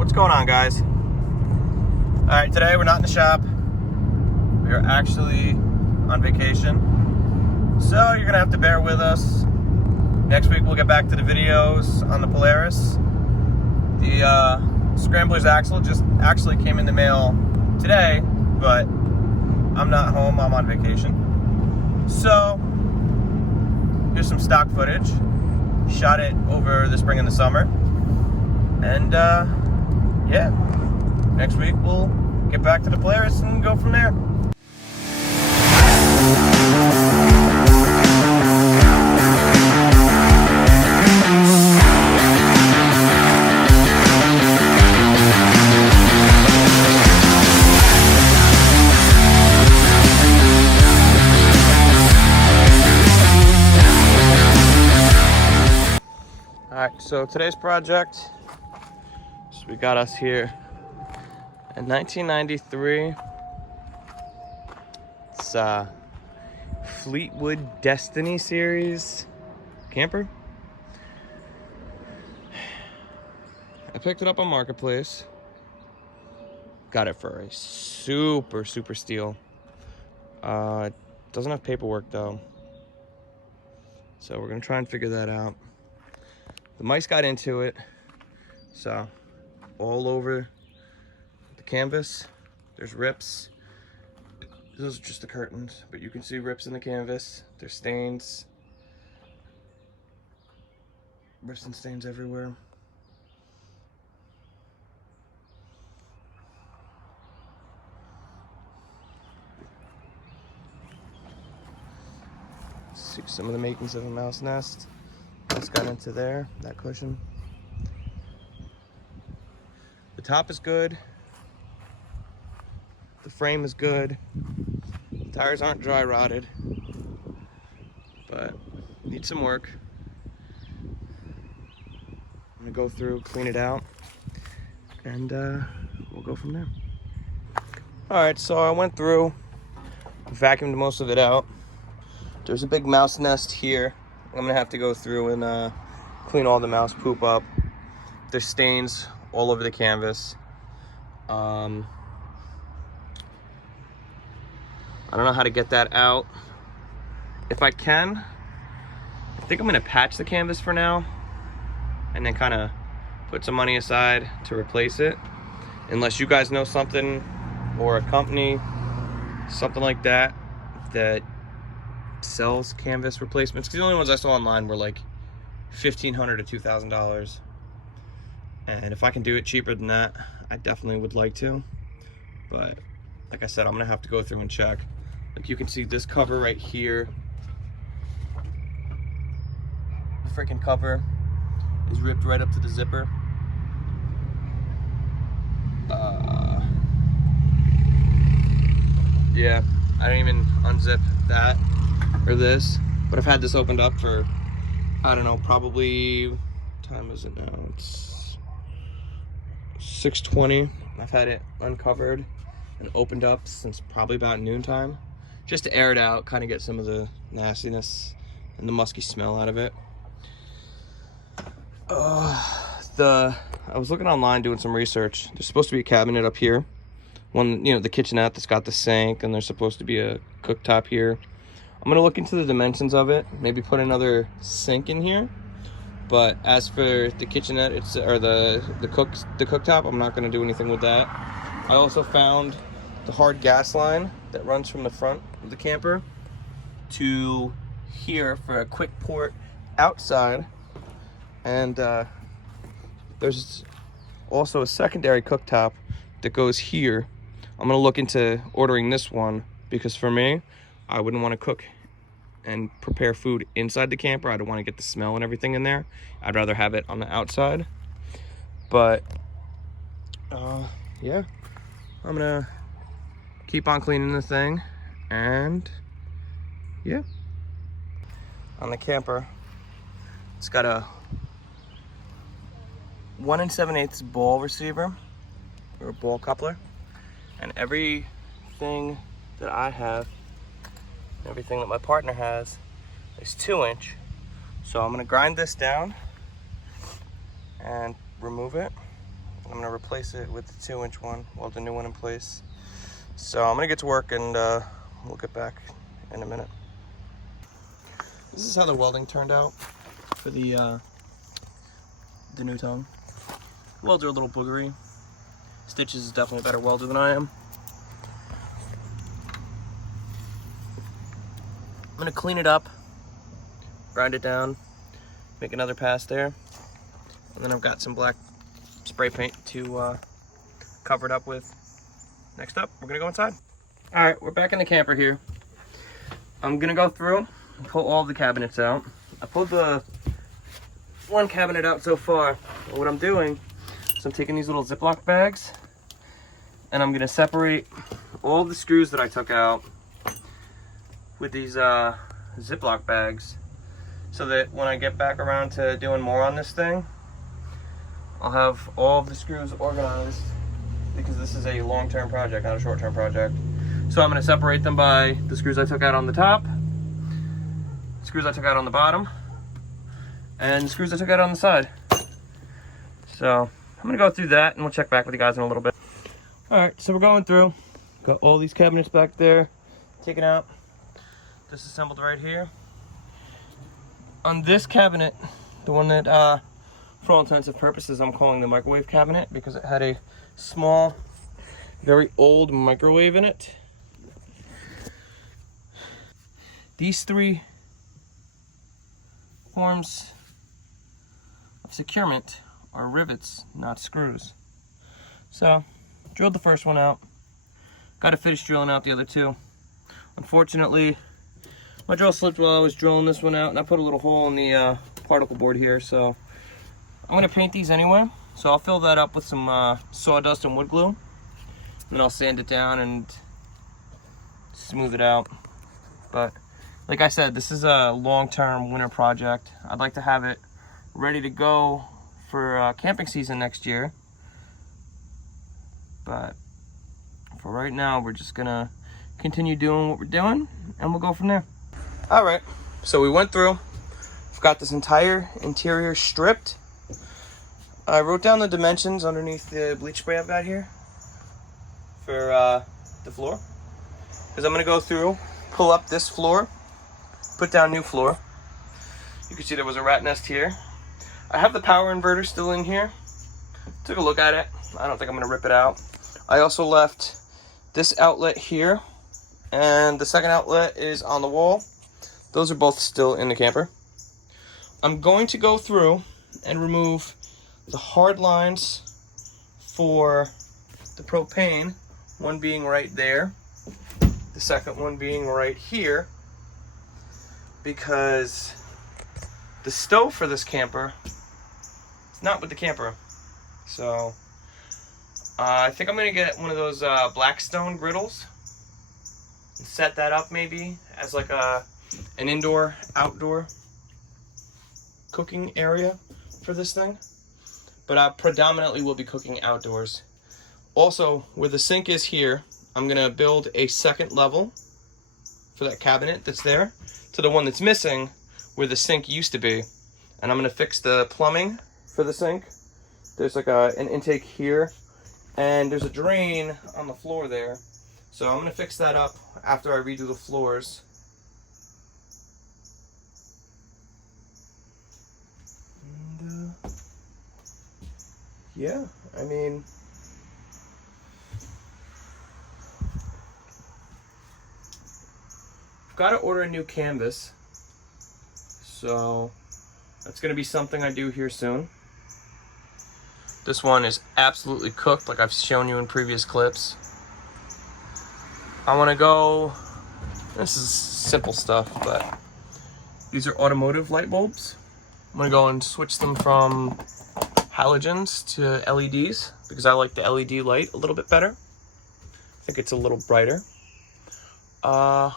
What's going on, guys? Alright, today we're not in the shop. We are actually on vacation. So you're gonna have to bear with us. Next week we'll get back to the videos on the Polaris. The Scrambler's axle just actually came in the mail today, but I'm not home, I'm on vacation. So here's some stock footage. Shot it over the spring and the summer. And yeah, next week we'll get back to the Polaris and go from there. Alright, so today's project, so we got us here in 1993. It's Fleetwood Destiny series camper. I picked it up on Marketplace. Got it for a super steal. Doesn't have paperwork though, so we're gonna try and figure that out. The mice got into it, so all over the canvas there's rips. Those are just the curtains, but you can see rips in the canvas. There's stains, rips and stains everywhere. See some of the makings of a mouse nest. It's got into there, that cushion. The top is good. The frame is good. The tires aren't dry rotted, but need some work. I'm gonna go through, clean it out, and we'll go from there. All right, so I went through, vacuumed most of it out. There's a big mouse nest here. I'm gonna have to go through and clean all the mouse poop up. There's stains all over the canvas. I don't know how to get that out. If I can, I think I'm gonna patch the canvas for now and then kind of put some money aside to replace it. Unless you guys know something, or a company, something like that, that sells canvas replacements, because the only ones I saw online were like $1,500 to $2,000, and if I can do it cheaper than that, I definitely would like to. But like I said, I'm gonna have to go through and check. Like you can see this cover right here, the freaking cover is ripped right up to the zipper. Yeah, I didn't even unzip that or this, but I've had this opened up for, I don't know, probably, what time is it now? It's 6:20. I've had it uncovered and opened up since probably about noontime, just to air it out, kind of get some of the nastiness and the musky smell out of it. I was looking online doing some research. There's supposed to be a cabinet up here, one, you know, the kitchenette that's got the sink, and there's supposed to be a cooktop here. I'm gonna look into the dimensions of it, maybe put another sink in here. But as for the kitchenette, it's, or the cooktop, I'm not gonna do anything with that. I also found the hard gas line that runs from the front of the camper to here for a quick port outside. And there's also a secondary cooktop that goes here. I'm gonna look into ordering this one, because for me, I wouldn't want to cook and prepare food inside the camper. I don't want to get the smell and everything in there. I'd rather have it on the outside. But yeah, I'm gonna keep on cleaning the thing, and yeah. On the camper, it's got a 1 7/8 ball receiver, or a ball coupler, and everything that I have, everything that my partner has, is 2-inch. So I'm gonna grind this down and remove it I'm gonna replace it with the 2-inch one, weld the new one in place. So I'm gonna get to work, and we'll get back in a minute. This is how the welding turned out for the new tongue. Welds are a little boogery. Stitches is definitely a better welder than I am. I'm gonna clean it up, grind it down, make another pass there, and then I've got some black spray paint to cover it up with. Next up, we're gonna go inside. All right, we're back in the camper here. I'm gonna go through and pull all the cabinets out. I pulled the one cabinet out so far. What I'm doing is I'm taking these little Ziploc bags, and I'm gonna separate all the screws that I took out with these Ziploc bags, so that when I get back around to doing more on this thing, I'll have all of the screws organized, because this is a long-term project, not a short-term project. So I'm gonna separate them by the screws I took out on the top, screws I took out on the bottom, and the screws I took out on the side. So I'm gonna go through that, and we'll check back with you guys in a little bit. All right, so we're going through. Got all these cabinets back there, taken out, disassembled right here. On this cabinet, the one that, for all intents and purposes, I'm calling the microwave cabinet, because it had a small, very old microwave in it. These three forms of securement are rivets, not screws. So, drilled the first one out. Got to finish drilling out the other two. Unfortunately, my drill slipped while I was drilling this one out, and I put a little hole in the particle board here, so I'm going to paint these anyway. So I'll fill that up with some sawdust and wood glue, and then I'll sand it down and smooth it out. But like I said, this is a long-term winter project. I'd like to have it ready to go for camping season next year. But for right now, we're just gonna continue doing what we're doing, and we'll go from there. All right, so we went through. We've got this entire interior stripped. I wrote down the dimensions underneath the bleach spray I've got here for the floor, because I'm gonna go through, pull up this floor, put down new floor. You can see there was a rat nest here. I have the power inverter still in here. Took a look at it. I don't think I'm gonna rip it out. I also left this outlet here, and the second outlet is on the wall. Those are both still in the camper. I'm going to go through and remove the hard lines for the propane, one being right there, the second one being right here, because the stove for this camper is not with the camper. So I think I'm gonna get one of those Blackstone griddles and set that up maybe as like an indoor outdoor cooking area for this thing, but I predominantly will be cooking outdoors. Also, where the sink is here, I'm gonna build a second level for that cabinet that's there to the one that's missing where the sink used to be, and I'm gonna fix the plumbing for the sink. There's like an intake here, and there's a drain on the floor there, so I'm gonna fix that up after I redo the floors. And, yeah, I mean, I've got to order a new canvas, so that's going to be something I do here soon. This one is absolutely cooked, like I've shown you in previous clips. I want to go, this is simple stuff, but these are automotive light bulbs. I'm going to go and switch them from halogens to LEDs, because I like the LED light a little bit better. I think it's a little brighter. I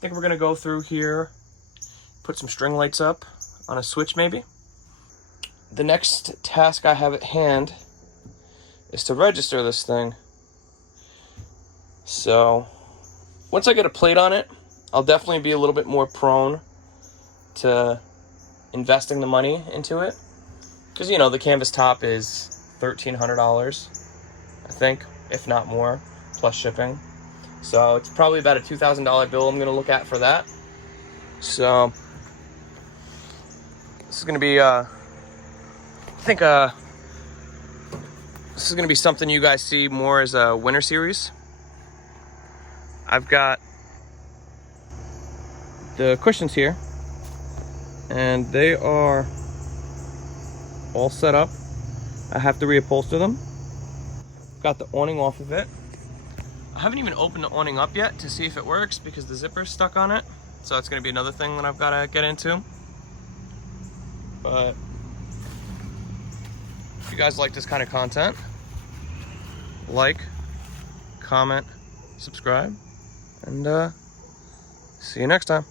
think we're gonna go through here, put some string lights up on a switch maybe. The next task I have at hand is to register this thing. So once I get a plate on it, I'll definitely be a little bit more prone to investing the money into it. Because, you know, the canvas top is $1,300, I think, if not more, plus shipping. So it's probably about a $2,000 bill I'm gonna look at for that. So this is gonna be, I think, this is gonna be something you guys see more as a winter series. I've got the cushions here, and they are all set up. I have to reupholster them. Got the awning off of it. I haven't even opened the awning up yet to see if it works because the zipper's stuck on it. So that's gonna be another thing that I've gotta get into. But if you guys like this kind of content, like, comment, subscribe, and see you next time.